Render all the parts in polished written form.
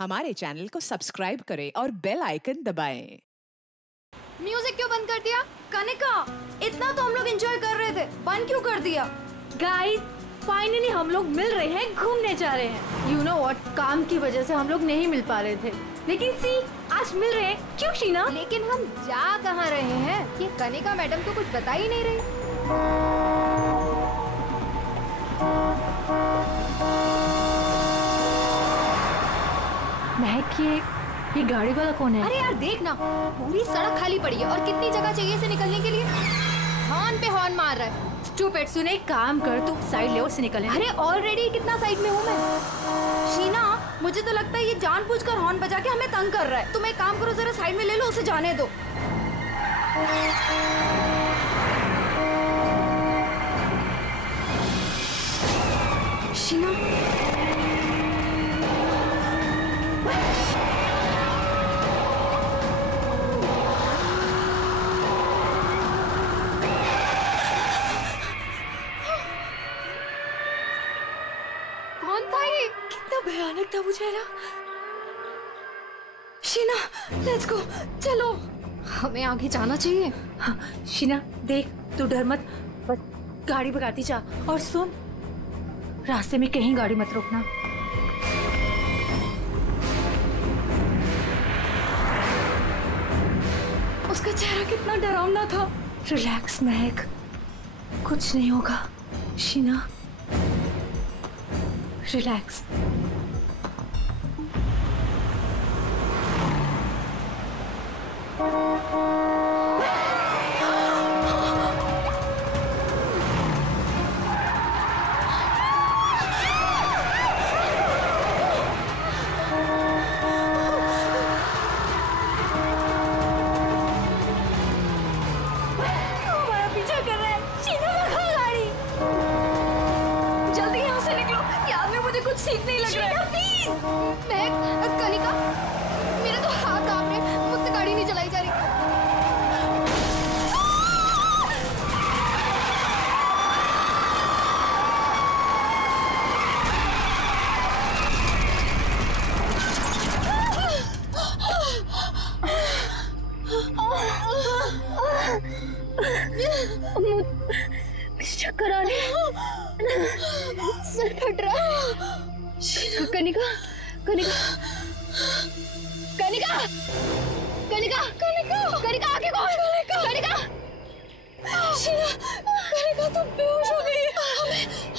हमारे चैनल को सब्सक्राइब करें और बेल आइकन दबाएं। म्यूजिक क्यों बंद कर दिया? कनिका, इतना तो हम लोग एंजॉय कर रहे थे, बंद क्यों कर दिया? गाइस, फाइनली हम लोग मिल रहे हैं, घूमने जा रहे हैं। यू नो व्हाट, काम की वजह से हम लोग नहीं मिल पा रहे थे, लेकिन सी आज मिल रहे हैं। क्यों शीना? लेकिन हम जा कहाँ रहे हैं? ये कनिका मैडम तो कुछ बता ही नहीं रही। महक, ये गाड़ी वाला कौन है? अरे यार देख ना, पूरी सड़क खाली पड़ी है और कितनी जगह चाहिए इसे निकलने के लिए। हॉर्न पे हॉर्न मार रहा है। स्टूपिड, सुने, काम कर, तू साइड ले और से निकल। अरे ऑलरेडी कितना साइड में हूँ मैं। शीना, मुझे तो लगता है ये जानबूझकर हॉर्न बजा के हमें तंग कर रहा है। तुम एक काम करो, जरा साइड में ले लो, उसे जाने दो। शीना, भयानक था वो चेहरा। शीना, लेट्स गो, चलो, हमें आगे जाना चाहिए। हाँ, शीना देख, तू डर मत, बस गाड़ी भगाती जा। और सुन, रास्ते में कहीं गाड़ी मत रोकना। उसका चेहरा कितना डरावना था। रिलैक्स महक, कुछ नहीं होगा। शीना रिलैक्स। ठीक नहीं लग रहा है। प्लीज महक, कनिका, मेरे तो हाथ कांप रहे, मुझसे गाड़ी नहीं चलाई जा रही। मुझे चक्कर आ रहे हैं, सर फट रहा है। कनिका, कनिका, कनिका, कनिका, कनिका, कनिका, आगे कौन? कनिका, शीना, कनिका तो बेहोश हो गई है।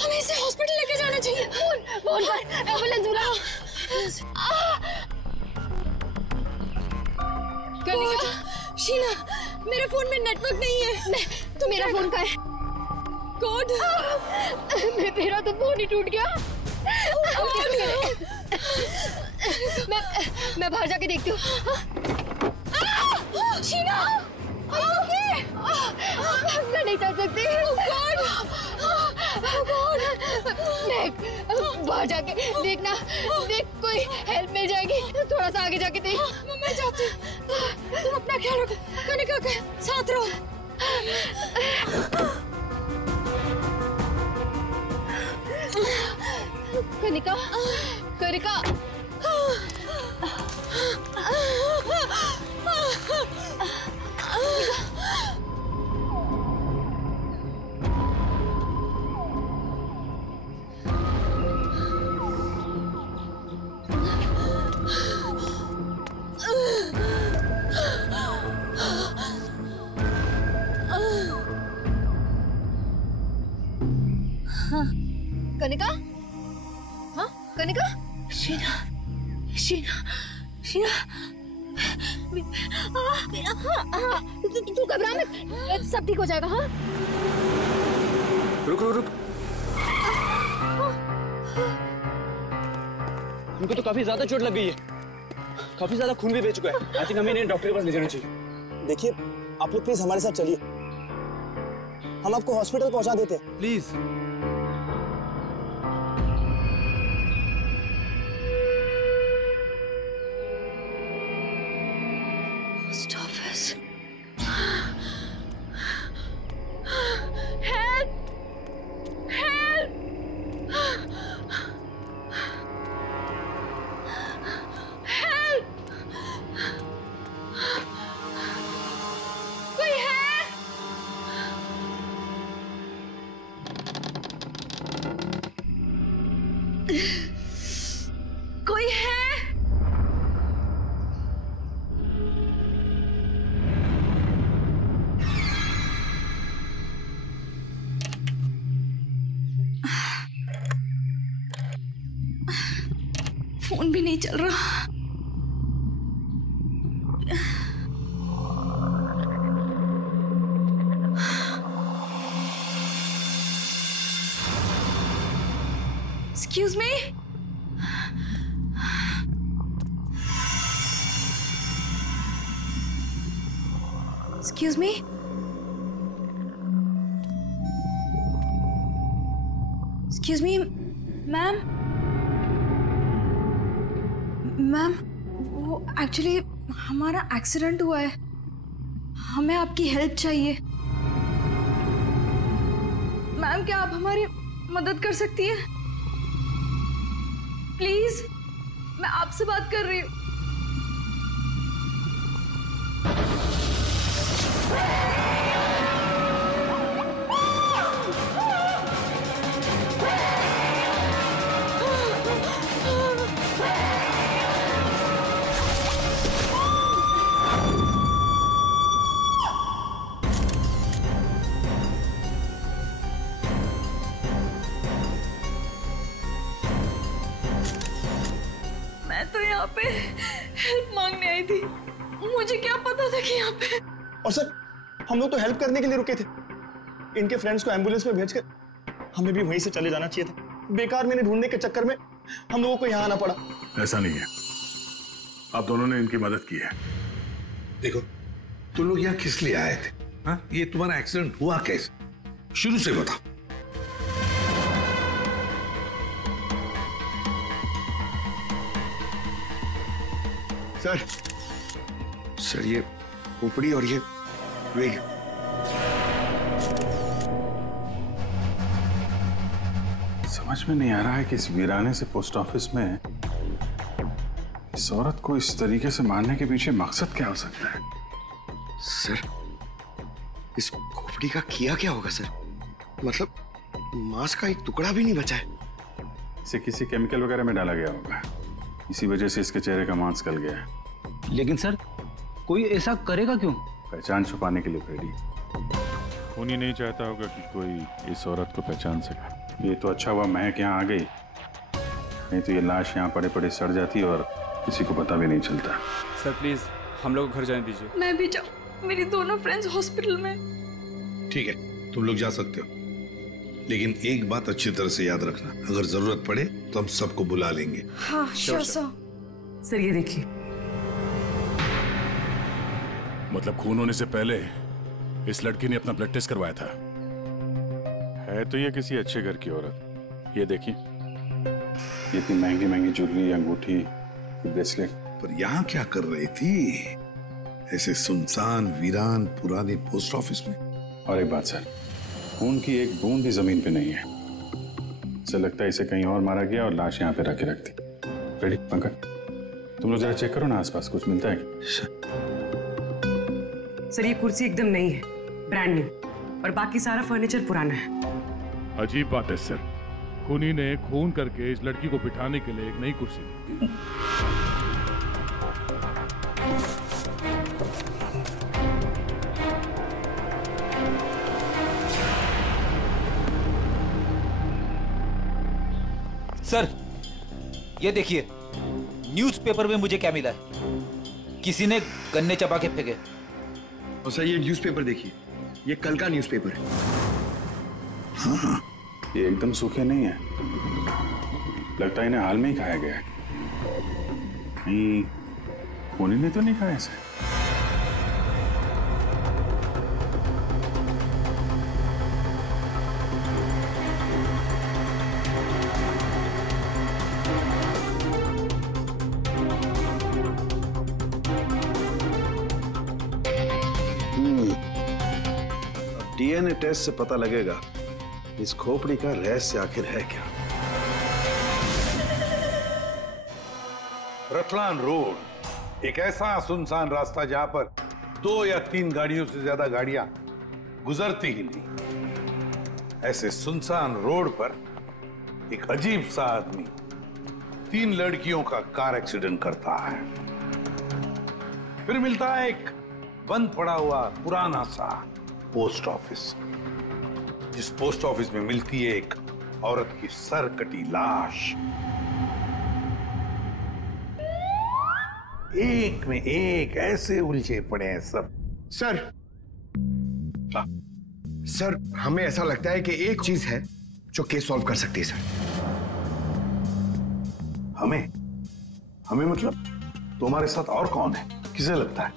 हमें इसे हॉस्पिटल लेके जाना चाहिए। फोन पर एम्बुलेंस बुलाओ। कनिका, शीना, मेरे फोन में नेटवर्क नहीं है। तो मेरा फोन कहाँ है? कौन? मेरा तो फोन ही टूट गया। मैं बाहर जाके देखती हूँ। शीना, मैं नहीं चल सकती। बाहर जाके देखना, देख कोई हेल्प मिल जाएगी। थोड़ा सा आगे जाके देख। मैं जाती हूँ, तुम अपना ख्याल रखो। कनिका के साथ रहो। कनिका, कनिका, कनिका, हाँ कनिका, शीना, शीना, शीना, तू घबरा मत, सब ठीक हो जाएगा। हाँ, रुक रुक रुक। उनको तो काफी ज्यादा चोट लग गई है, काफी ज्यादा खून भी बह चुका है। आई थिंक हमें इन्हें डॉक्टर के पास ले जाना चाहिए। देखिए, आप लोग प्लीज हमारे साथ चलिए, हम आपको हॉस्पिटल पहुंचा देते हैं। प्लीज। Help! Help! फोन भी नहीं चल रहा। Excuse me? Excuse me? Excuse me, ma'am. Ma'am, वो एक्चुअली हमारा एक्सीडेंट हुआ है, हमें आपकी हेल्प चाहिए। मैम, क्या आप हमारी मदद कर सकती हैं? प्लीज, मैं आपसे बात कर रही हूँ। मैं तो यहाँ पे हेल्प मांगने आई थी, मुझे क्या पता था कि यहाँ पे। और सर, हम लोग तो हेल्प करने के लिए रुके थे। इनके फ्रेंड्स को एम्बुलेंस में भेजकर हमें भी वहीं से चले जाना चाहिए था। बेकार मैंने ढूंढने के चक्कर में हम लोगों को यहाँ आना पड़ा। ऐसा नहीं है, आप दोनों ने इनकी मदद की है। देखो, तुम लोग यहाँ किस लिए आए थे? हाँ, ये तुम्हारा एक्सीडेंट हुआ कैसे? शुरू से बताओ। सर ये खोपड़ी और ये वेग। समझ में नहीं आ रहा है कि इस वीराने से पोस्ट ऑफिस में इस औरत को इस तरीके से मारने के पीछे मकसद क्या हो सकता है? सर, इस खोपड़ी का किया क्या होगा सर? मतलब मांस का एक टुकड़ा भी नहीं बचा है। इसे किसी केमिकल वगैरह में डाला गया होगा, इसी वजह से इसके चेहरे का मांस गल गया है। लेकिन सर, कोई ऐसा करेगा क्यों? पहचान छुपाने के लिए फ्रेडी। खूनी नहीं चाहता होगा कि कोई इस औरत को पहचान सके। ये तो अच्छा हुआ महक यहाँ आ गई, नहीं तो ये लाश यहाँ पड़े पड़े सड़ जाती और किसी को पता भी नहीं चलता। सर प्लीज हम लोग घर जाने दीजिए। मैं भी जाऊँ, मेरी दोनों फ्रेंड्स हॉस्पिटल में। ठीक है, तुम लोग जा सकते हो, लेकिन एक बात अच्छी तरह से याद रखना, अगर जरूरत पड़े तो हम सबको बुला लेंगे। हाँ श्योर सर। सर ये देखिए, मतलब खून होने से पहले इस लड़की ने अपना ब्लड टेस्ट करवाया था। है तो ये किसी अच्छे घर की औरत। ये देखिए, इतनी महंगी महंगी ज्वेलरी, अंगूठी, ब्रेसलेट। पर यहाँ क्या कर रही थी ऐसे सुनसान वीरान पुराने पोस्ट ऑफिस में? और एक बात सर, खून की एक बूंद भी जमीन पे नहीं है। ऐसा लगता है इसे कहीं और मारा गया और लाश यहाँ पे रख के रखती। रेडी पंकज, तुम लोग जरा चेक करो ना आसपास कुछ मिलता है क्या? सर ये कुर्सी एकदम नई है, ब्रांड न्यू, और बाकी सारा फर्नीचर पुराना है। अजीब बात है सर, खूनी ने खून करके इस लड़की को बिठाने के लिए एक नई कुर्सी दी। सर ये देखिए, न्यूज़पेपर में मुझे क्या मिला है? किसी ने गन्ने चबा के फेंके। और सर ये न्यूज़पेपर देखिए, ये कल का न्यूज़पेपर है। हाँ, ये एकदम सूखे नहीं है, लगता है इन्हें हाल में ही खाया गया है। कहीं खूनी ने तो नहीं खाया इसे? डीएनए टेस्ट से पता लगेगा इस खोपड़ी का रहस्य आखिर है क्या। रतलान रोड एक ऐसा सुनसान रास्ता जहां पर 2 या 3 गाड़ियों से ज्यादा गाड़ियां गुजरती ही नहीं। ऐसे सुनसान रोड पर एक अजीब सा आदमी 3 लड़कियों का कार एक्सीडेंट करता है। फिर मिलता है एक बंद पड़ा हुआ पुराना सा पोस्ट ऑफिस, जिस पोस्ट ऑफिस में मिलती है एक औरत की सर कटी लाश। एक में एक ऐसे उलझे पड़े हैं सब। सर हमें ऐसा लगता है कि एक चीज है जो केस सॉल्व कर सकती है सर। हमें मतलब तुम्हारे साथ और कौन है, किसे लगता है?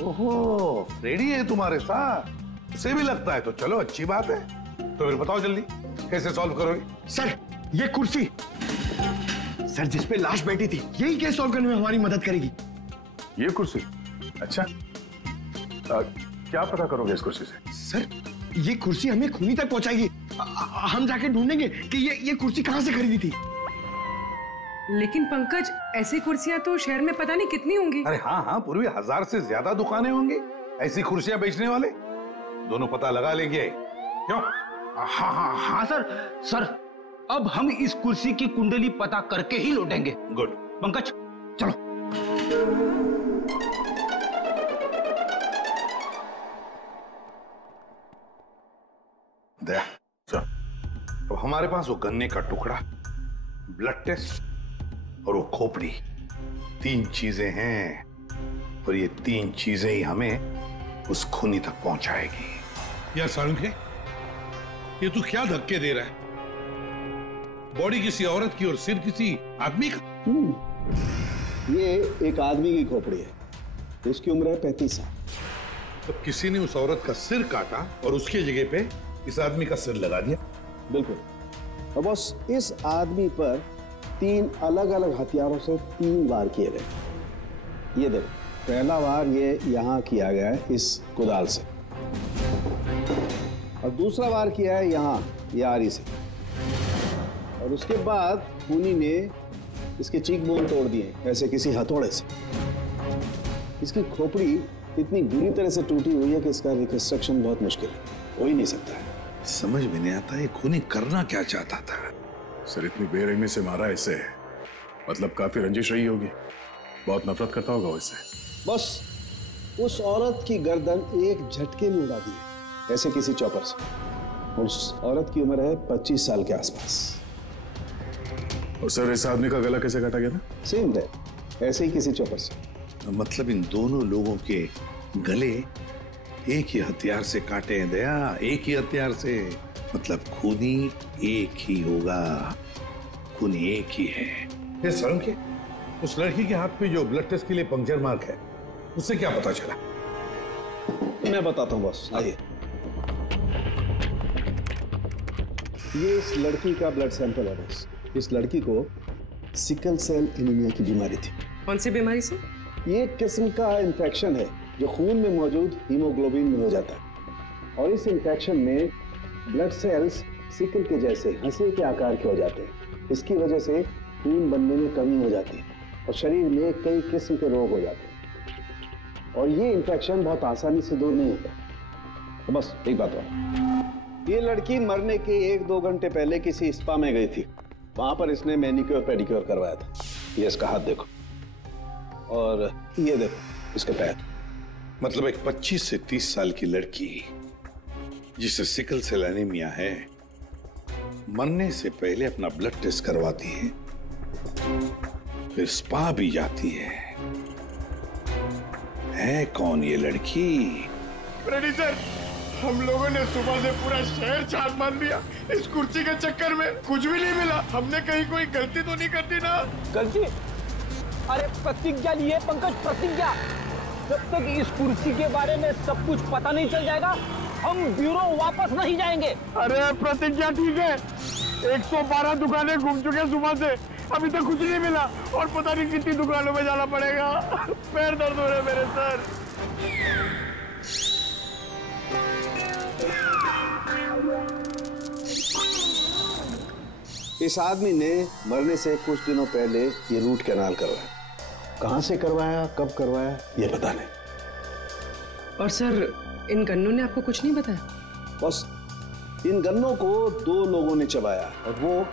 ओहो, फ्रेडी है तुम्हारे साथ, उसे भी लगता है तो चलो अच्छी बात है। तो फिर बताओ जल्दी कैसे सॉल्व करोगे? सर ये कुर्सी सर जिसपे लाश बैठी थी, यही केस सॉल्व करने में हमारी मदद करेगी। ये कुर्सी? अच्छा, क्या पता करोगे इस कुर्सी से? सर ये कुर्सी हमें खूनी तक पहुंचाएगी। हम जाके ढूंढेंगे कि ये कुर्सी कहां से खरीदी थी। लेकिन पंकज, ऐसी कुर्सियां तो शहर में पता नहीं कितनी होंगी। अरे हाँ, पूर्वी 1000 से ज्यादा दुकानें होंगी ऐसी कुर्सियां बेचने वाले। दोनों पता लगा लेंगे क्यों? हाँ सर अब हम इस कुर्सी की कुंडली पता करके ही लौटेंगे। गुड पंकज चलो। दया चल। अब हमारे पास वो गन्ने का टुकड़ा, ब्लड टेस्ट और वो खोपड़ी, 3 चीजें हैं और ये 3 चीजें ही हमें उस खूनी तक पहुंचाएगी। यार सारुंखे, ये तू क्या धक्के दे रहा है? बॉडी किसी औरत की और सिर किसी आदमी का। ये एक आदमी की खोपड़ी है, उसकी उम्र है 35 साल। तो किसी ने उस औरत का सिर काटा और उसकी जगह पे इस आदमी का सिर लगा दिया। बिल्कुल। और बस इस आदमी पर 3 अलग अलग हथियारों से 3 वार किए गए। ये देखो, पहला वार ये यहाँ किया गया है इस कुदाल से, और दूसरा वार किया है यहाँ यारी से, और उसके बाद खूनी ने इसके चीक बोन तोड़ दिए ऐसे किसी हथौड़े से। इसकी खोपड़ी इतनी बुरी तरह से टूटी हुई है कि इसका रिकंस्ट्रक्शन बहुत मुश्किल है, हो ही नहीं सकता है। समझ में नहीं आता ये खूनी करना क्या चाहता था। सर इतनी बेरहमी से मारा इसे, मतलब काफी रंजिश रही होगी, बहुत नफरत करता होगा वो इससे। बस उस औरत की गर्दन एक झटके में उड़ा दी है ऐसे किसी चॉपर से। उस औरत की उम्र है 25 साल के आसपास। और सर इस आदमी का गला कैसे काटा गया था? सेम डेथ, ऐसे ही किसी चॉपर से। मतलब इन दोनों लोगों के गले एक ही हथियार से काटे हैं दया, एक ही हथियार से। मतलब खूनी एक ही होगा, खूनी एक ही है। ये सारुंखे, उस लड़की के हाथ पे जो ब्लड टेस्ट के लिए पंक्चर मार्क है, उससे क्या पता चला? मैं बताता हूँ बॉस, आइए। ये इस लड़की का ब्लड सैंपल है बॉस। इस लड़की को सिकल सेल एनीमिया की बीमारी थी। कौन सी बीमारी से? ये एक किस्म का इन्फेक्शन है जो खून में मौजूद हीमोग्लोबिन में हो जाता है, और इस इन्फेक्शन में ब्लड सेल्स सिकल के जैसे हंसी के आकार के हो जाते हैं। इसकी वजह से खून बनने में कमी हो जाती है और शरीर में कई किस्म के रोग हो जाते हैं, और ये इन्फेक्शन बहुत आसानी से दूर नहीं होता। तो बस एक बात और, ये लड़की मरने के 1-2 घंटे पहले किसी स्पा में गई थी। वहां पर इसने मैनिक्योर पेडिक्योर करवाया था। ये इसका हाथ देखो, और ये देखो इसके पैर। मतलब एक 25 से 30 साल की लड़की जिसे सिकल सेल एनीमिया है, मरने से पहले अपना ब्लड टेस्ट करवाती है, फिर स्पा भी जाती है कौन ये लड़की? फ्रेडी सर, हम लोगों ने सुबह से पूरा शहर छान मार दिया। इस कुर्सी के चक्कर में कुछ भी नहीं मिला। हमने कहीं कोई गलती तो नहीं कर दी ना? गलती? अरे प्रतिज्ञा लिए पंकज, प्रतिज्ञा। जब तक इस कुर्सी के बारे में सब कुछ पता नहीं चल जाएगा, हम ब्यूरो वापस नहीं जाएंगे। अरे प्रतिज्ञा ठीक है, 112 दुकानें घूम चुके सुबह से, अभी तक कुछ नहीं मिला, और पता नहीं कितनी दुकानों में जाना पड़ेगा। पैर दर्द हो रहे मेरे सर। इस आदमी ने मरने से कुछ दिनों पहले ये रूट कैनाल करवाया। कहां से करवाया, कब करवाया, ये पता नहीं। और सर, इन गन्नों ने आपको कुछ नहीं बताया? बस इन गन्नों को 2 लोगों ने चबाया, और वो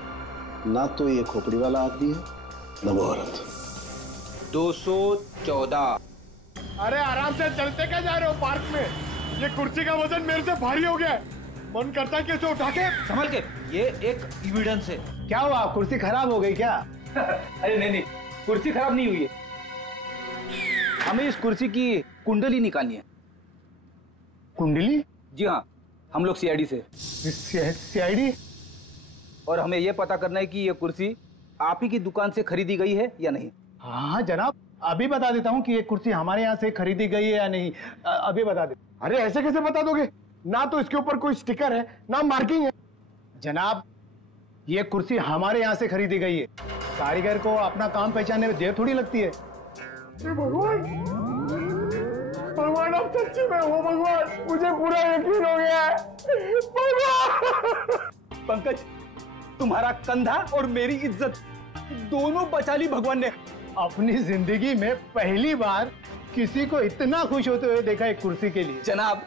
ना तो ये खोपड़ी वाला आदमी है, ना वो औरत। 214। अरे आराम से चलते क्या जा रहे हो पार्क में? ये कुर्सी का वजन मेरे से भारी हो गया है, मन करता है कि इसे उठा के। संभल के, ये एक एविडेंस है। क्या हुआ, कुर्सी खराब हो गई क्या? अरे नहीं, कुर्सी खराब नहीं हुई है, हमें इस कुर्सी की कुंडली निकालनी है। कुंडली? जी हाँ, हम लोग सीआईडी से। सीआईडी? और हमें यह पता करना है कि ये कुर्सी आप ही की दुकान से खरीदी गई है या नहीं। हाँ जनाब, अभी बता देता हूँ कि ये कुर्सी हमारे यहाँ से खरीदी गई है या नहीं, अभी बता दे। अरे ऐसे कैसे बता दोगे? ना तो इसके ऊपर कोई स्टिकर है ना मार्किंग है। जनाब, ये कुर्सी हमारे यहाँ से खरीदी गई है। कारीगर को अपना काम पहचानने में देर थोड़ी लगती है। भगवान, भगवान अब सच्ची में हो भगवान, मुझे पूरा यकीन हो गया है। भगवान! पंकज, तुम्हारा कंधा और मेरी इज्जत दोनों बचा ली भगवान ने। अपनी जिंदगी में पहली बार किसी को इतना खुश होते हुए देखा एक कुर्सी के लिए। जनाब,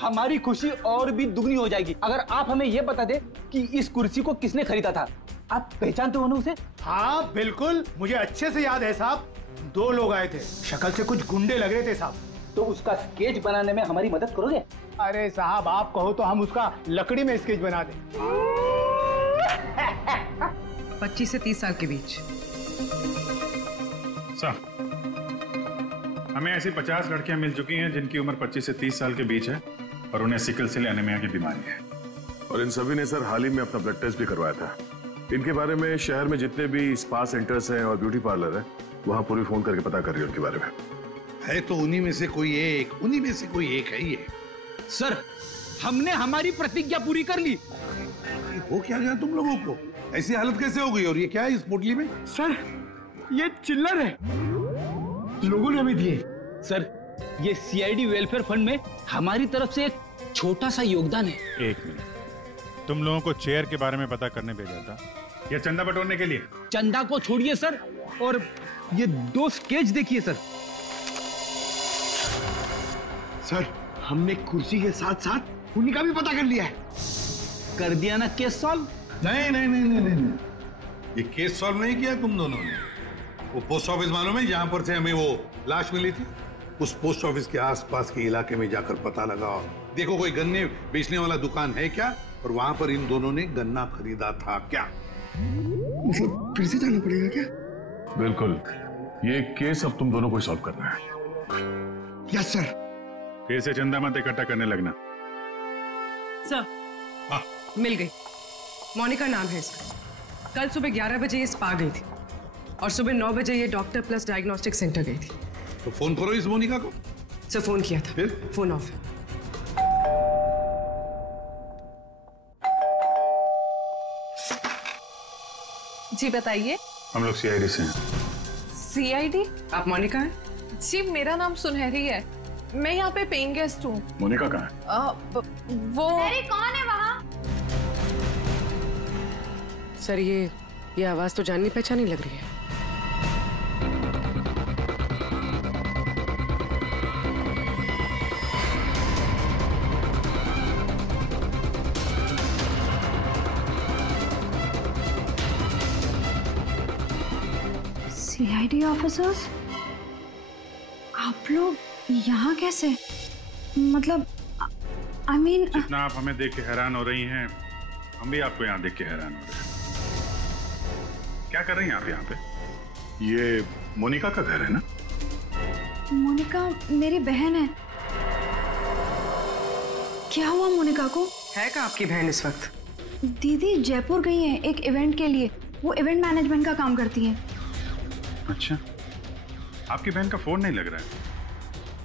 हमारी खुशी और भी दुगनी हो जाएगी अगर आप हमें यह बता दे कि इस कुर्सी को किसने खरीदा था। आप पहचानते हो ना उसे? हाँ बिल्कुल, मुझे अच्छे से याद है साहब। 2 लोग आए थे, शक्ल से कुछ गुंडे लग रहे थे साहब। तो उसका स्केच बनाने में हमारी मदद करोगे? अरे साहब, आप कहो तो हम उसका लकड़ी में स्केच बना दें। 25 से 30 साल के बीच। हमें ऐसी 50 लड़कियां मिल चुकी हैं जिनकी उम्र 25 से 30 साल के बीच है और उन्हें सिकल सेल एनीमिया की बीमारी है। और इन सभी ने सर हाल ही में अपना ब्लड टेस्ट भी करवाया था। इनके बारे में शहर में जितने भी स्पा सेंटर्स हैं और ब्यूटी पार्लर है, वहां पूरी फोन करके पता कर रही है उनके बारे में। है तो उन्हीं में से कोई एक है ये। सर, हमने हमारी प्रतिज्ञा पूरी कर ली। हो क्या गया तुम लोगों को? ऐसी हालत कैसे हो गई? और ये क्या है इस पोटली में? सर, ये चिल्लर है, लोगों ने हमें दिए। सर, ये सीआईडी वेलफेयर फंड में हमारी तरफ से एक छोटा सा योगदान है। 1 मिनट, तुम लोगों को चेयर के बारे में पता करने भेजा था या चंदा बटोरने के लिए? चंदा को छोड़िए सर, और ये 2 स्केच देखिए सर। सर, हमने कुर्सी के साथ साथ उन्हीं का भी पता कर लिया है। कर दिया ना केस सॉल्व? नहीं, ये केस सॉल्व नहीं किया तुम दोनों ने। वो पोस्ट ऑफिस मालूम है जहां पर से हमें वो लाश मिली थी? उस पोस्ट ऑफिस के आसपास के इलाके में जाकर पता लगाओ, देखो कोई गन्ने बेचने वाला दुकान है क्या, और वहां पर इन दोनों ने गन्ना खरीदा था क्या? मतलब फिर से जाना पड़ेगा क्या? बिल्कुल, ये केस अब तुम दोनों को सॉल्व करना है। Yes sir. फिर से चंदा मत इकट्ठा करने लगना। सर, मिल गई। मोनिका नाम है इसका। कल सुबह 11 बजे ये स्पा गई थी और सुबह 9 बजे ये डॉक्टर प्लस डायग्नोस्टिक सेंटर गई थी। तो फोन करो इस मोनिका को। सर, फोन किया था, फिर फोन ऑफ है। जी बताइए। हम लोग सीआईडी से हैं। सीआईडी? आप मोनिका हैं? जी, मेरा नाम सुनहरी है, मैं यहाँ पे पेइंग गेस्ट हूँ। मोनिका कहाँ है? वो कौन है वहाँ? सर, ये आवाज तो जाननी पहचानी लग रही है। सीआईडी ऑफिसर्स, आप लोग यहाँ कैसे? मतलब आई मीन, जितना आप हमें देख के हैरान हो रही हैं, हम भी आपको यहाँ देख के हैरान हो रहे हैं। क्या कर रही हैं आप यहाँ पे? ये मोनिका का घर है ना? मोनिका मेरी बहन है। क्या हुआ मोनिका को? है क्या आपकी बहन इस वक्त? दीदी जयपुर गई हैं एक इवेंट के लिए, वो इवेंट मैनेजमेंट का काम करती हैं। अच्छा, आपकी बहन का फोन नहीं लग रहा है,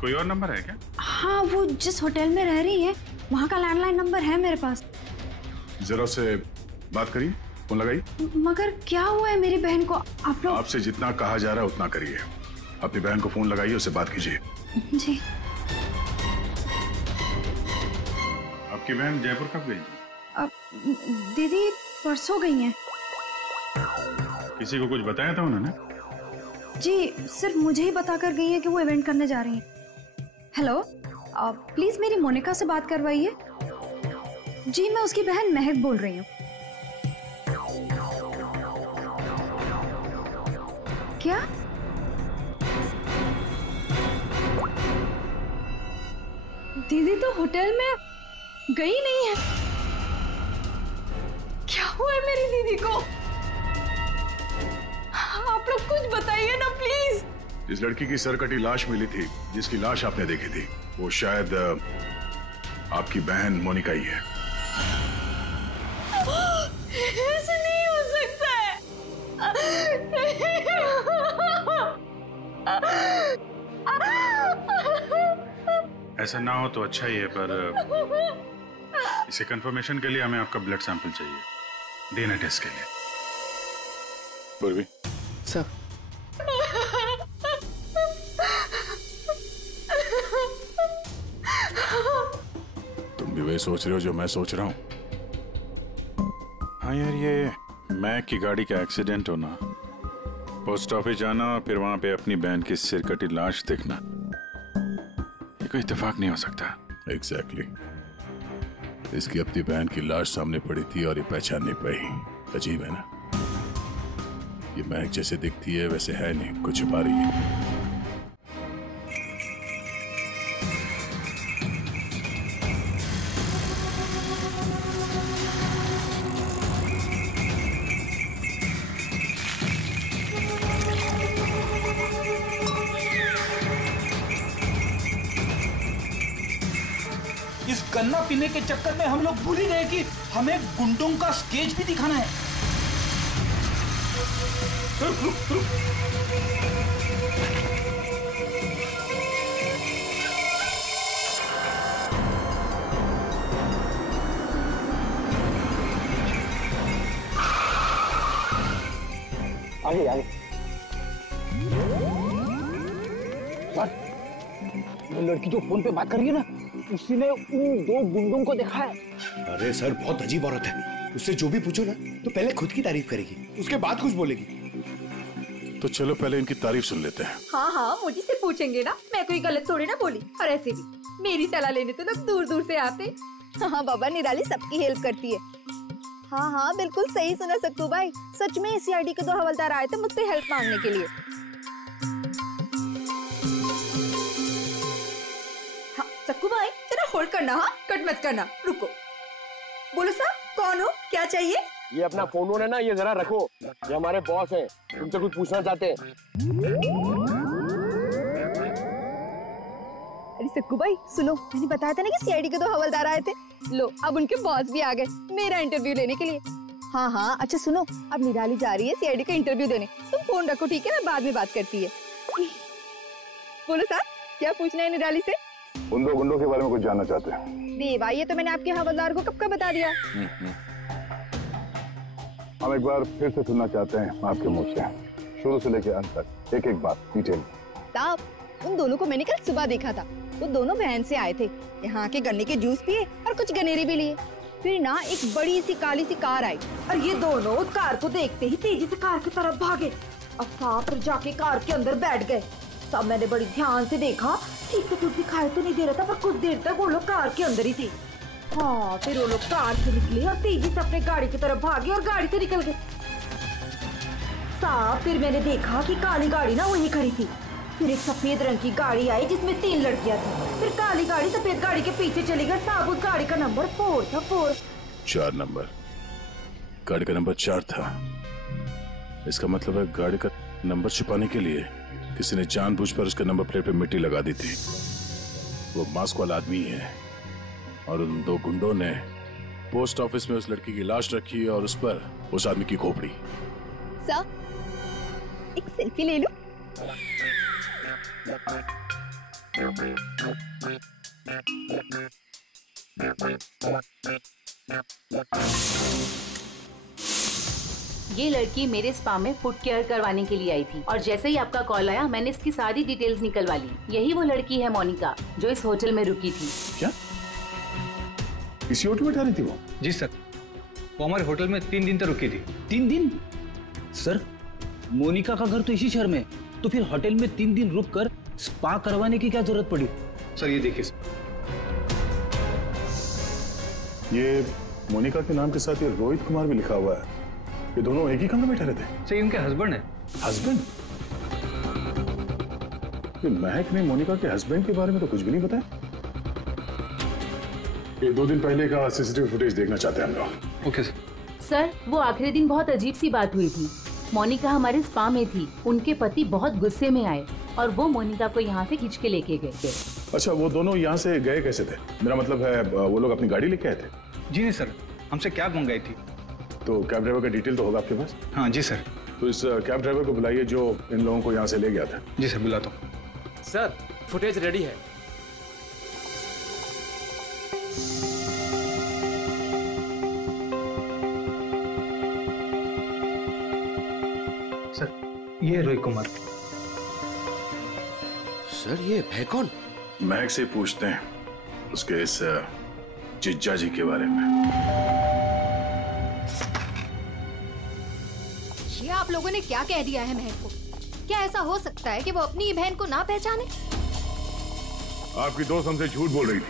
कोई और नंबर है क्या? हाँ, वो जिस होटल में रह रही है वहाँ का लैंडलाइन नंबर है मेरे पास। जरा से बात करिए, फोन लगाइए। मगर क्या हुआ है मेरी बहन को? आप लोग आपसे जितना कहा जा रहा है उतना करिए। अपनी बहन को फोन लगाइए, उससे बात कीजिए। जी। आपकी बहन जयपुर कब गई? दीदी परसों गई हैं। किसी को कुछ बताया था उन्होंने? जी, सिर्फ मुझे ही बता कर गई है कि वो इवेंट करने जा रही हैं। हेलो, प्लीज मेरी मोनिका से बात करवाइए। जी, मैं उसकी बहन महक बोल रही हूँ। क्या? दीदी तो होटल में गई नहीं है। क्या हुआ है मेरी दीदी को? आप लोग कुछ बताइए इस लड़की की सरकटी लाश मिली थी, जिसकी लाश आपने देखी थी, वो शायद आपकी बहन मोनिका ही है। ऐसा नहीं हो सकता है। ऐसा ना हो तो अच्छा ही है, पर इसे कंफर्मेशन के लिए हमें आपका ब्लड सैंपल चाहिए, डीएनए टेस्ट के लिए। पूर्वी सर, तुम भी वही सोच रहे हो जो मैं सोच रहा हूँ? हाँ यार, ये मैक की गाड़ी का एक्सीडेंट होना, पोस्ट ऑफिस जाना और फिर वहां पे अपनी बहन की सिरकटी लाश देखना, ये कोई इत्तेफाक नहीं हो सकता। एग्जैक्टली। इसकी अपनी बहन की लाश सामने पड़ी थी और ये पहचान नहीं पाई। अजीब है ना? ये महक जैसे दिखती है वैसे है नहीं, कुछ छुपा रही है। इस गन्ना पीने के चक्कर में हम लोग भूल ही गए कि हमें गुंडों का स्केच भी दिखाना है। रुक रुक रुक। आगे आगे। सर, वो लड़की जो फोन पे बात कर रही है ना, उसी ने उन दो गुंडों को देखा है। अरे सर, बहुत अजीब औरत है। उससे जो भी पूछो ना तो पहले खुद की तारीफ करेगी, उसके बाद कुछ बोलेगी। तो चलो पहले इनकी तारीफ सुन लेते हैं। हाँ हाँ, मुझे से पूछेंगे ना, मैं कोई गलत थोड़ी ना बोली। और ऐसे भी मेरी सलाह लेने तो लोग दूर दूर से आते। हाँ बाबा, निराली सबकी हेल्प करती है। हाँ हाँ, बिल्कुल सही सुना सक्कू भाई। सच में सीआईडी के 2 हवलदार आए थे मुझसे हेल्प मांगने के लिए। हाँ सक्कू भाई, जरा होल्ड करना, हाँ कट मत करना, रुको। बोलो साहब, कौन हो, क्या चाहिए? ये अपना फोन है ना, ये जरा रखो, ये हमारे बॉस हैं, तुमसे कुछ पूछना चाहते हैं। अरे सक्कू भाई सुनो, मैंने बताया था ना कि सीआईडी के 2 हवलदार आए थे। लो, अब उनके बॉस भी आ गए मेरा इंटरव्यू लेने के लिए। हाँ हाँ, अच्छा सुनो, अब निराली जा रही है सीआईडी का इंटरव्यू देने। तुम फोन रखो, ठीक है ना, बाद में बात करती है। बोलो साहब, क्या पूछना है निराली से? उन 2 गुंडों के बारे में कुछ जानना चाहते हैं। देवा, ये तो मैंने आपके हवलदार को कब का बता दिया। हम एक बार फिर से सुनना चाहते हैं आपके मुंह से, शुरू से लेकर अंत तक, एक एक बात डिटेल। साहब, उन दोनों को मैंने कल सुबह देखा था। वो दोनों बहन से आए थे, यहाँ के गन्ने के जूस पिए और कुछ गनेरी भी लिए। फिर ना एक बड़ी सी काली सी कार आई और ये दोनों उस कार को देखते ही तेजी से कार की तरफ भागे और साहब फिर जाके कार के अंदर बैठ गए। तब मैंने बड़ी ध्यान से देखा, ठीक से कुछ दिखाई तो नहीं दे रहा था, पर कुछ देर तक वो लोग कार के अंदर ही थे। हाँ, फिर वो लोग कार से निकले और तेजी से अपने गाड़ी की तरफ भागे और गाड़ी से निकल गए। साहब फिर मैंने देखा कि काली गाड़ी ना वहीं खड़ी थी। फिर एक सफेद रंग की गाड़ी आई जिसमें 3 लड़कियां थी। फिर काली गाड़ी सफेद गाड़ी के पीछे चली गई। साहब उस गाड़ी का नंबर 4 था। 4 नंबर, गाड़ी का नंबर 4 था। इसका मतलब है गाड़ी का नंबर छुपाने के लिए किसी ने जानबूझकर उसके नंबर प्लेट पे मिट्टी लगा दी थी। वो मास्क वाला आदमी है और उन 2 गुंडों ने पोस्ट ऑफिस में उस लड़की की लाश रखी और उस पर उस आदमी की खोपड़ी। सर, एक सेल्फी ले लो। ये लड़की मेरे स्पा में फुट केयर करवाने के लिए आई थी और जैसे ही आपका कॉल आया मैंने इसकी सारी डिटेल्स निकलवा ली। यही वो लड़की है मोनिका जो इस होटल में रुकी थी। क्या इसी होटल में ठहरी थी वो? जी सर, वो हमारे होटल में 3 दिन तक रुकी थी। 3 दिन? सर, मोनिका का घर तो इसी शहर में, तो फिर होटल में 3 दिन रुककर स्पा करवाने की क्या जरूरत पड़ी? सर ये देखिए, ये मोनिका के नाम के साथ ये रोहित कुमार भी लिखा हुआ है। ये दोनों एक ही कमरे में ठहरे थे? सर ये उनके हस्बैंड है। हस्बैंड? ये महक ने मोनिका के हस्बैंड के बारे में तो कुछ भी नहीं बताया। ये 2 दिन पहले का सीसीटीवी फुटेज देखना चाहते हैं हम लोग। Okay sir. सर, वो आखिरी दिन बहुत अजीब सी बात हुई थी। मोनिका हमारे स्पा में थी, उनके पति बहुत गुस्से में आए और वो मोनिका को यहाँ से खींच के लेके गए। अच्छा, वो दोनों यहाँ से गए कैसे थे? मेरा मतलब है वो लोग अपनी गाड़ी लेके आए थे? जी नहीं सर, हमसे कैब मंगाई थी। तो कैब ड्राइवर का डिटेल तो होगा आपके पास? हाँ जी सर। तो इस कैब ड्राइवर को बुलाइए जो इन लोगों को यहाँ से ले गया था। जी सर, बुलाता हूँ। सर, फुटेज रेडी है। सर, ये रोहित कुमार। सर, ये है कौन? महक से पूछते हैं उसके इस जिज्जा जी के बारे में। ये आप लोगों ने क्या कह दिया है महक को? क्या ऐसा हो सकता है कि वो अपनी बहन को ना पहचाने? आपकी दोस्त हमसे झूठ बोल रही थी।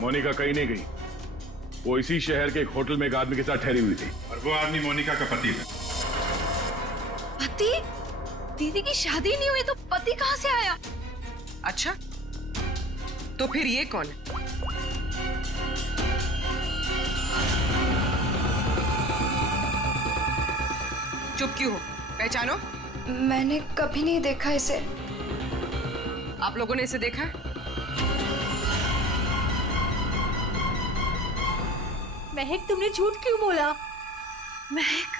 मोनिका कहीं नहीं गई। वो इसी शहर के एक होटल में एक आदमी के साथ ठहरी हुई थी और वो आदमी मोनिका का पति था। पति? दीदी की शादी नहीं हुई तो पति कहाँ से आया? अच्छा, तो फिर ये कौन है? चुप क्यों हो? पहचानो। मैंने कभी नहीं देखा इसे। आप लोगों ने इसे देखा है? महक, तुमने झूठ क्यों बोला? महक,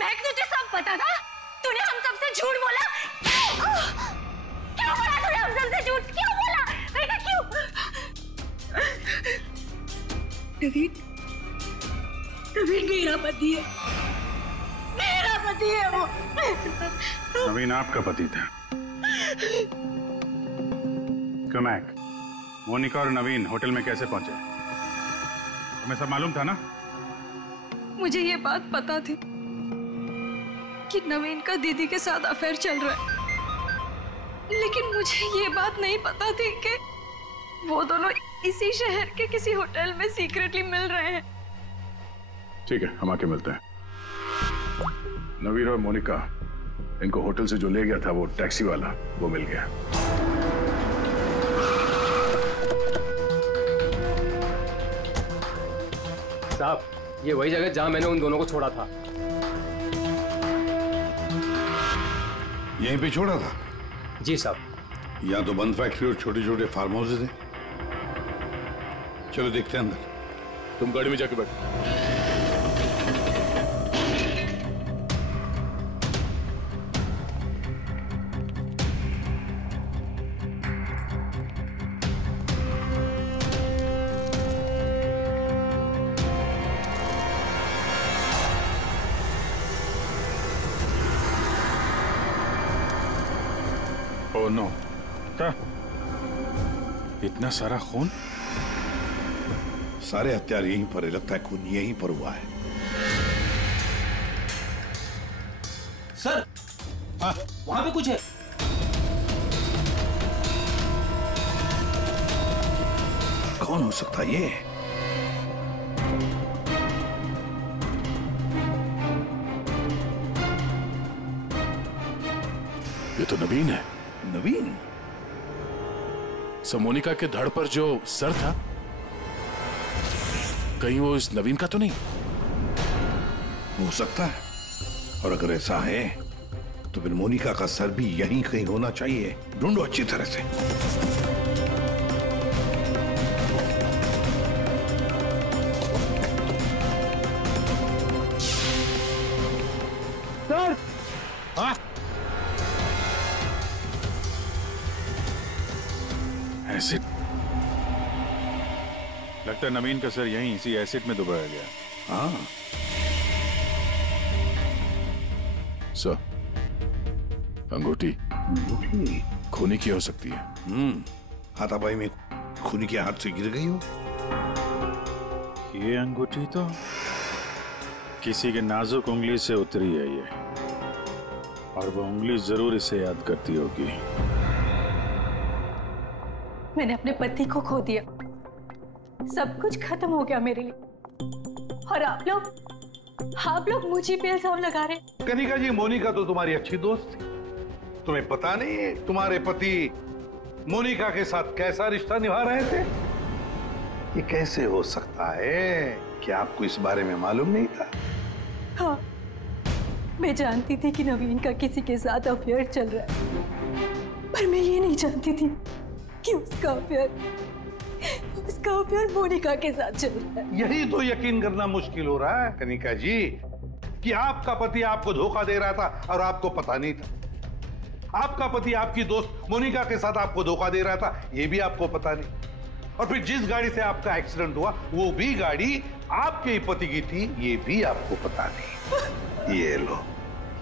महक, तुझे सब पता था? तूने हम सबसे झूठ बोला? क्यों बोला तूने हम सबसे झूठ? क्यों बोला? महक, क्यों? नवीन, नवीन मेरा पति है। मेरा पति है वो। नवीन आपका पति था। कमैक, मोनिका और नवीन होटल में कैसे पहुंचे? तुम्हें सब मालूम था ना? मुझे ये बात पता थी कि नवीन का दीदी के साथ अफेयर चल रहा है, लेकिन मुझे ये बात नहीं पता थी कि वो दोनों इसी शहर के किसी होटल में सीक्रेटली मिल रहे हैं। ठीक है, हम आके मिलते हैं। नवीन और मोनिका, इनको होटल से जो ले गया था वो टैक्सी वाला, वो मिल गया। साहब, ये वही जगह जहां मैंने उन दोनों को छोड़ा था। यहीं पे छोड़ा था? जी साहब। यहाँ तो बंद फैक्ट्री और छोटे छोटे फार्म हाउसेज हैं। चलो देखते हैं अंदर। तुम गाड़ी में जाके बैठो। ओह नो, इतना सारा खून? सारे हत्यार यहीं पर है, लगता है खून यहीं पर हुआ है। सर, वहां पे कुछ है। कौन हो सकता है ये? ये तो नवीन है। नवीन? मोनिका के धड़ पर जो सर था, कहीं वो इस नवीन का तो नहीं? हो सकता है, और अगर ऐसा है तो फिर मोनिका का सर भी यहीं कहीं होना चाहिए। ढूंढो अच्छी तरह से। Sir, acid. लगता है नवीन का सर यहीं इसी एसिड में डुबाया गया। हाँ सर, अंगूठी खूनी की हो सकती है। हाथापाई में खूनी के हाथ से गिर गई हो। ये अंगूठी तो किसी के नाजुक उंगली से उतरी है ये, और वो उंगली जरूर इसे याद करती होगी। मैंने अपने पति को खो दिया, सब कुछ खत्म हो गया मेरे लिए, और आप लोग मुझे पे इल्जाम लगा रहे। कनिका जी, मोनिका तो तुम्हारी अच्छी दोस्त थी। तुम्हें पता नहीं है तुम्हारे पति मोनिका के साथ कैसा रिश्ता निभा रहे थे? ये कैसे हो सकता है? क्या आपको इस बारे में मालूम नहीं था? हाँ, मैं जानती थी कि नवीन का किसी के साथ अफेयर चल रहा है, पर मैं ये नहीं जानती थी कि उसका अफेयर मोनिका के साथ चल रहा है। यही तो यकीन करना मुश्किल हो रहा है कनिका जी कि आपका पति आपको धोखा दे रहा था और आपको पता नहीं था। आपका पति आपकी दोस्त मोनिका के साथ आपको धोखा दे रहा था, ये भी आपको पता नहीं। और फिर जिस गाड़ी से आपका एक्सीडेंट हुआ वो भी गाड़ी आपके ही पति की थी, ये भी आपको पता नहीं। ये लो,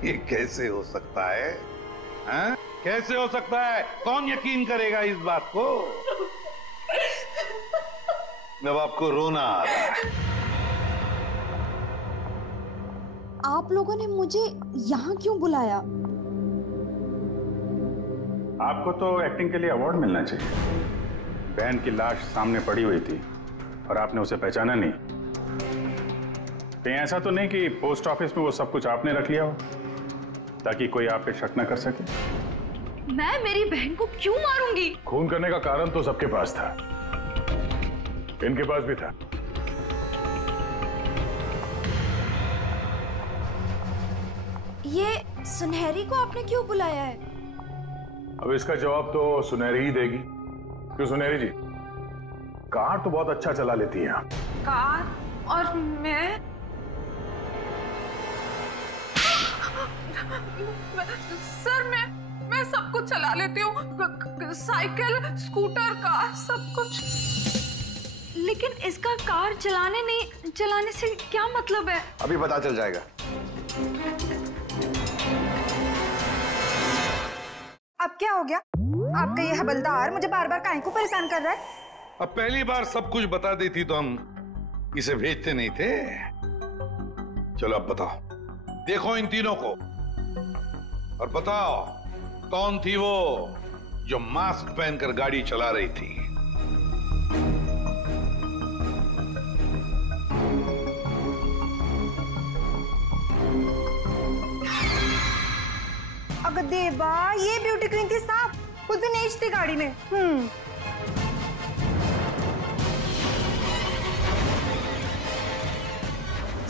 ये कैसे हो सकता है? हाँ? कैसे हो सकता है? कौन यकीन करेगा इस बात को? जब आपको रोना आ रहा है। आप लोगों ने मुझे यहाँ क्यों बुलाया? आपको तो एक्टिंग के लिए अवार्ड मिलना चाहिए। बहन की लाश सामने पड़ी हुई थी और आपने उसे पहचाना नहीं। कहीं ऐसा तो नहीं कि पोस्ट ऑफिस में वो सब कुछ आपने रख लिया हो ताकि कोई आप पे शक न कर सके? मैं मेरी बहन को क्यों मारूंगी? खून करने का कारण तो सबके पास था, इनके पास भी था। ये सुनहरी को आपने क्यों बुलाया है? अब इसका जवाब तो सुनहरी ही देगी। क्यों सुनहरी जी, कार तो बहुत अच्छा चला लेती हैं आप। कार? और मैं सर मैं सब कुछ चला लेती हूँ, साइकिल, स्कूटर, कार, सब कुछ। लेकिन इसका कार चलाने से क्या मतलब है? अभी पता चल जाएगा। अब क्या हो गया? आपका ये हवलदार मुझे बार बार काहे को परेशान कर रहा है? अब पहली बार सब कुछ बता देती तो हम इसे भेजते नहीं थे। चलो अब बताओ, देखो इन तीनों को और बताओ कौन थी वो जो मास्क पहनकर गाड़ी चला रही थी? अगर देवा, ये ब्यूटी क्वीन थी साहब, उस दिन एज थी गाड़ी में।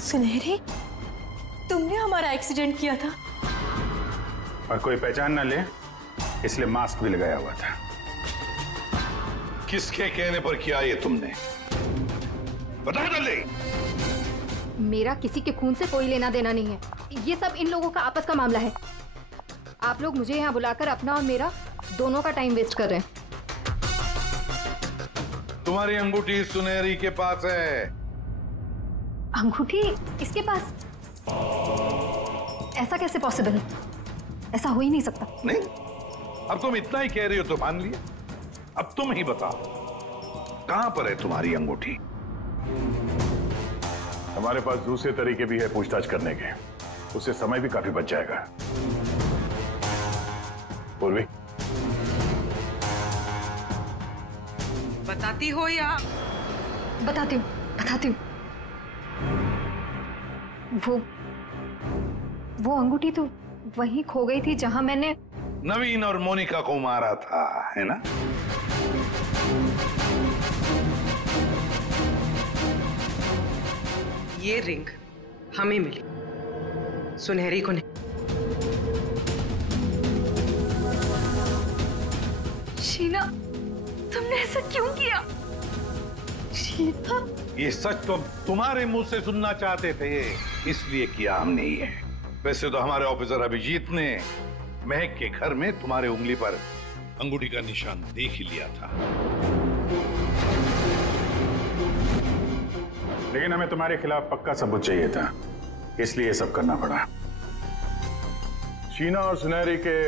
सुनहरी, तुमने हमारा एक्सीडेंट किया था और कोई पहचान ना ले इसलिए मास्क भी लगाया हुआ था। किसके कहने पर किया ये तुमने? बता जल्दी। मेरा किसी के खून से कोई लेना देना नहीं है, ये सब इन लोगों का आपस का मामला है। आप लोग मुझे यहाँ बुलाकर अपना और मेरा दोनों का टाइम वेस्ट कर रहे हैं। तुम्हारी अंगूठी सुनहरी के पास है। अंगूठी इसके पास? ऐसा कैसे पॉसिबल है? ऐसा हो ही नहीं सकता। नहीं, अब तुम इतना ही कह रही हो तो मान लिया। अब तुम ही बताओ, कहां पर है तुम्हारी अंगूठी? हमारे पास दूसरे तरीके भी है पूछताछ करने के, उससे समय भी काफी बच जाएगा। पूर्वी, बताती हो या? बताती हूँ। वो अंगूठी तो वहीं खो गई थी जहां मैंने नवीन और मोनिका को मारा था, है ना? ये रिंग हमें मिली, सुनहरी को नहीं। शीना, तुमने ऐसा क्यों किया? शीना, ये सच तो तुम्हारे मुंह से सुनना चाहते थे, इसलिए किया हमने ये। वैसे तो हमारे ऑफिसर अभिजीत ने महक के घर में तुम्हारे उंगली पर अंगूठी का निशान देख ही लिया था। लेकिन हमें तुम्हारे खिलाफ पक्का सबूत चाहिए था, इसलिए ये सब करना पड़ा। शीना और सुनहरी के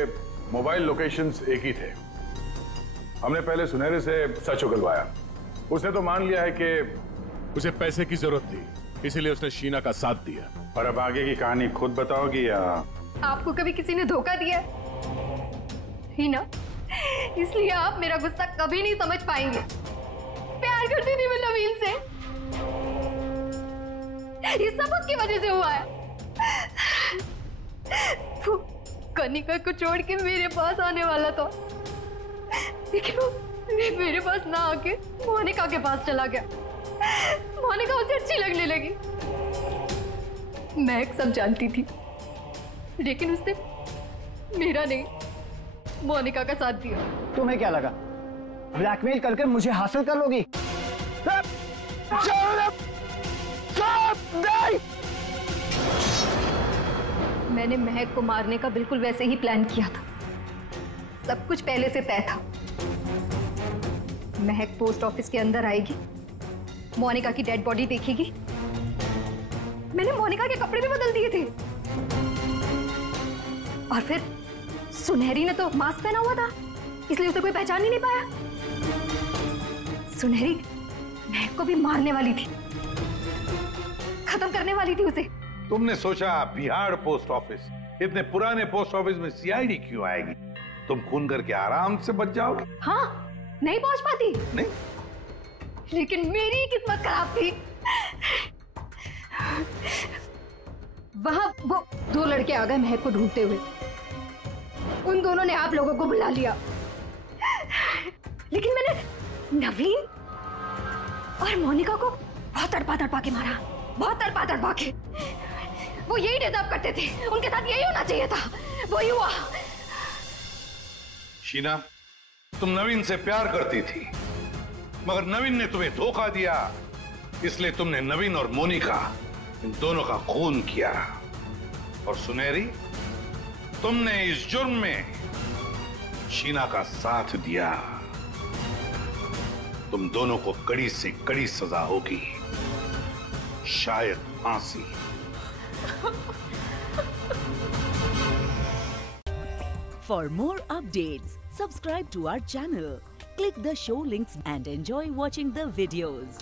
मोबाइल लोकेशंस एक ही थे। हमने पहले सुनहरी से सच उगलवाया। उसने तो मान लिया है कि उसे पैसे की जरूरत थी, इसीलिए उसने शीना का साथ दिया। और अब आगे की कहानी खुद बताओगी या? आपको कभी किसी ने धोखा दिया ही ना, इसलिए आप मेरा गुस्सा कभी नहीं समझ पाएंगे। प्यार करती थी मैं नवीन से, ये सब उसकी वजह से हुआ है। वो कनिका को छोड़ के मेरे पास आने वाला था, लेकिन वो मेरे पास ना आके मोनिका के पास चला गया। मोनिका उसे अच्छी लगने लगी। मैं सब जानती थी, लेकिन उसने मेरा नहीं, मोनिका का साथ दिया। तुम्हें क्या लगा ब्लैकमेल करके मुझे हासिल कर लोगी? मैंने महक को मारने का बिल्कुल वैसे ही प्लान किया था। सब कुछ पहले से तय था। महक पोस्ट ऑफिस के अंदर आएगी, मोनिका की डेड बॉडी देखेगी। मैंने मोनिका के कपड़े भी बदल दिए थे। और फिर सुनहरी ने तो मास्क पहना हुआ था, इसलिए उसे कोई पहचान ही नहीं पाया। सुनहरी महक को भी मारने वाली थी, खत्म करने वाली थी उसे। तुमने सोचा बिहार पोस्ट ऑफिस, इतने पुराने पोस्ट ऑफिस में सीआईडी क्यों आएगी? तुम खून करके आराम से बच जाओगे। हाँ, नहीं पहुंच पाती। नहीं, लेकिन मेरी किस्मत खराब थी। वहां वो दो लड़के आ गए महक को ढूंढते हुए। उन दोनों ने आप लोगों को बुला लिया, लेकिन मैंने नवीन और मोनिका को बहुत तड़पा के मारा, बहुत तड़पा के। वो यही डिजर्व करते थे, उनके साथ यही होना चाहिए था, वही हुआ। शीना, तुम नवीन से प्यार करती थी, मगर नवीन ने तुम्हें धोखा दिया, इसलिए तुमने नवीन और मोनिका इन दोनों का खून किया। और सुनहरी, तुमने इस जुर्म में शीना का साथ दिया। तुम दोनों को कड़ी से कड़ी सजा होगी, शायद फांसी। For more updates, subscribe to our channel, click the show links and enjoy watching the videos.